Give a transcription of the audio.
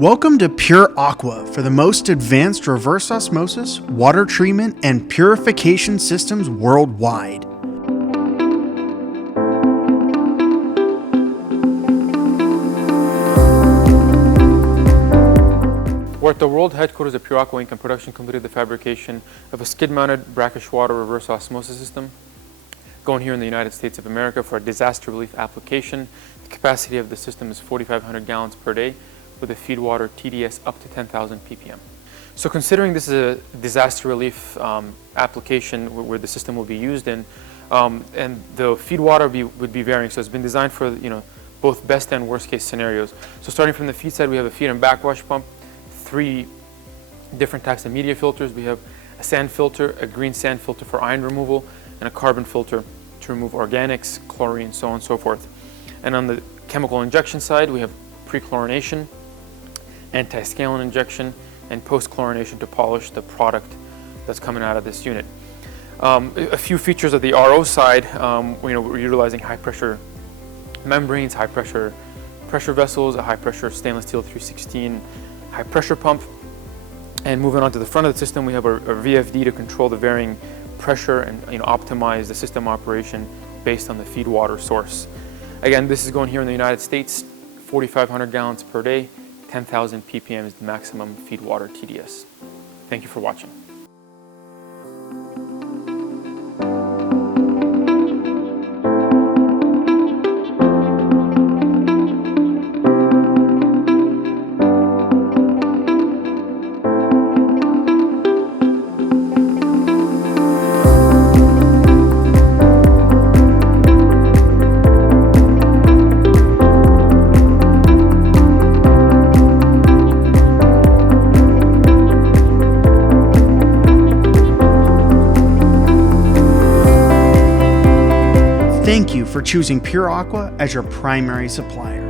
Welcome to Pure Aqua for the most advanced reverse osmosis, water treatment, and purification systems worldwide. We're at the world headquarters of Pure Aqua Inc. and production completed the fabrication of a skid-mounted brackish water reverse osmosis system going here in the United States of America for a disaster relief application. The capacity of the system is 4,500 gallons per day with a feed water TDS up to 10,000 ppm. So considering this is a disaster relief application where the system will be used in, and the feed water would be varying, so it's been designed for both best and worst case scenarios. So starting from the feed side, we have a feed and backwash pump, 3 different types of media filters. We have a sand filter, a green sand filter for ion removal, and a carbon filter to remove organics, chlorine, so on and so forth. And on the chemical injection side, we have pre-chlorination, antiscalant injection, and post-chlorination to polish the product that's coming out of this unit. A few features of the RO side, we're utilizing high-pressure membranes, high-pressure vessels, a high-pressure stainless steel 316 high-pressure pump. And moving on to the front of the system, we have a VFD to control the varying pressure and optimize the system operation based on the feed water source. Again, this is going here in the United States, 4,500 gallons per day, 10,000 ppm is the maximum feed water TDS. Thank you for watching. Thank you for choosing Pure Aqua as your primary supplier.